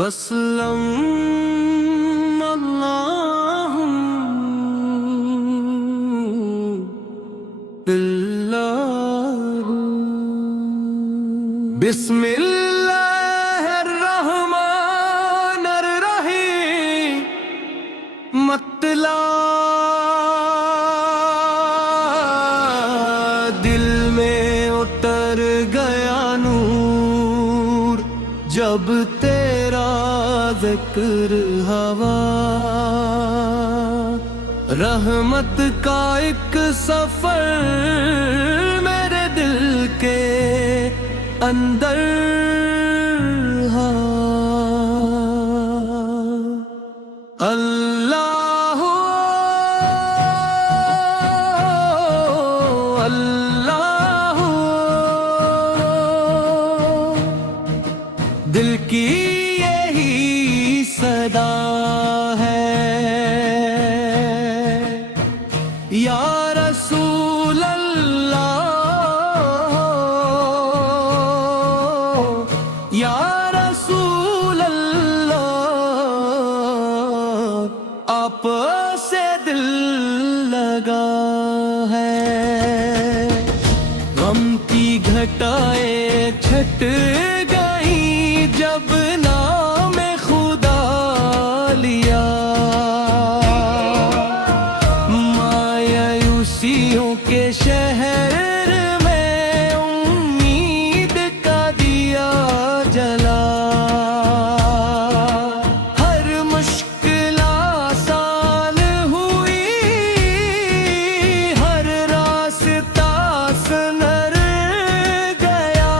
بسلم اللہ باللہ بسم اللہ الرحمن الرحیم مطلع دل میں اتر گیا نور جب تیرا ذکر ہوا رحمت کا ایک سفر میرے دل کے اندر اللہ اللہ دل کی یہی صدا ہے یا رسول اللہ یا رسول اللہ آپ سے دل لگا ہے غم کی گھٹائیں چھٹ گئی جب نام خدا لیا مایوسیوں کے شہر میں امید کا دیا جلا ہر مشکل آسان ہوئی ہر راستہ سنر گیا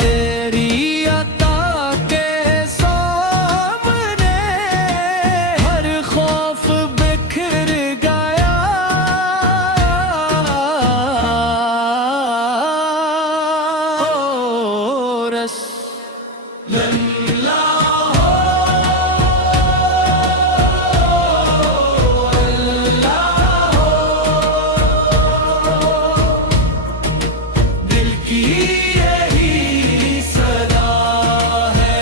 تیری عطا کے سامنے ہر خوف بکھر گیا دل کی یہی صدا ہے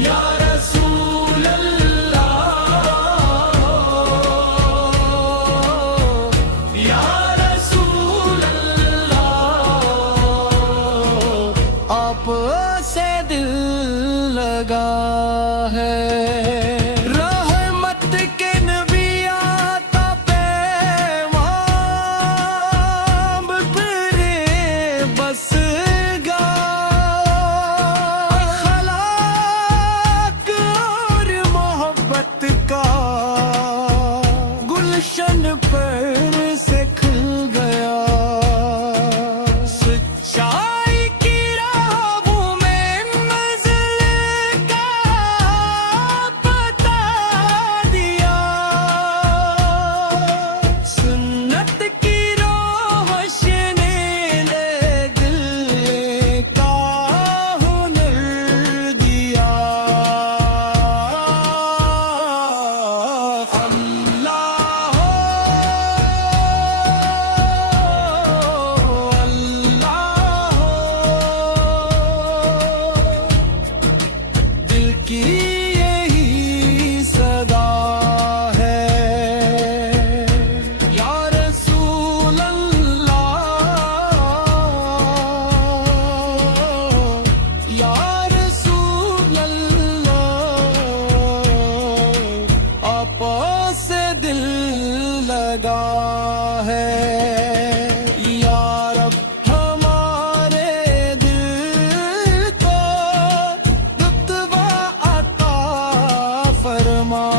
یا رسول اللہ یا رسول اللہ آپ سے دل لگا ہے رحمت کے نبی آتا پیغام پھرے بس گا اخلاق اور محبت کا گلشن پر سے کھل گیا سچائی کی راہوں میں منزل کا پتہ دیا سنت کی روشنی نے دل کا ہنر دیا دل کی یہی صدا ہے یا رسول اللہ یا رسول اللہ آپ سے دل لگا ہے یا رب ہمارے دل کو رتبہ عطا فرما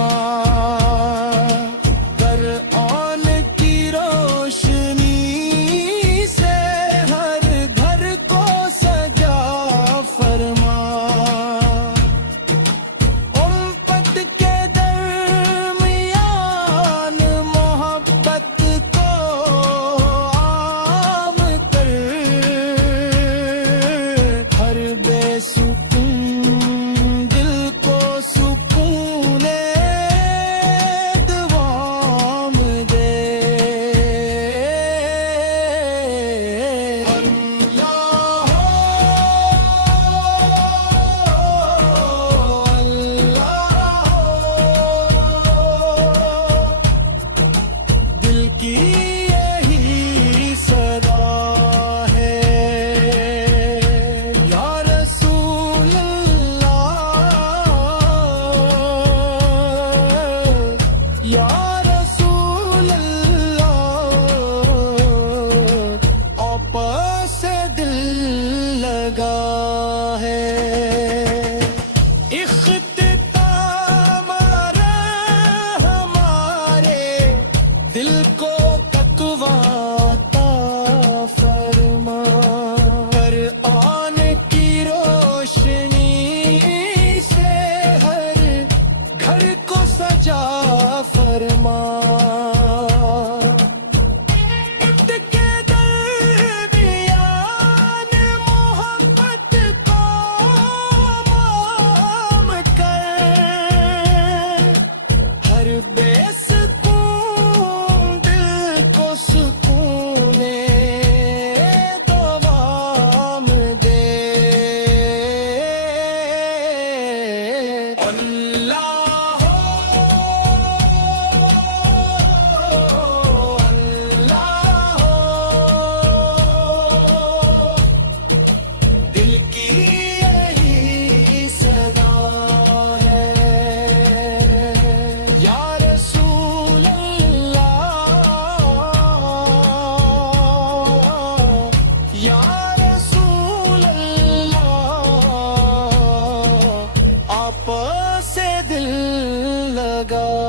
قرآن کی روشنی سے ہر گھر کو سجا فرما امت کے درمیان محبت کو لگا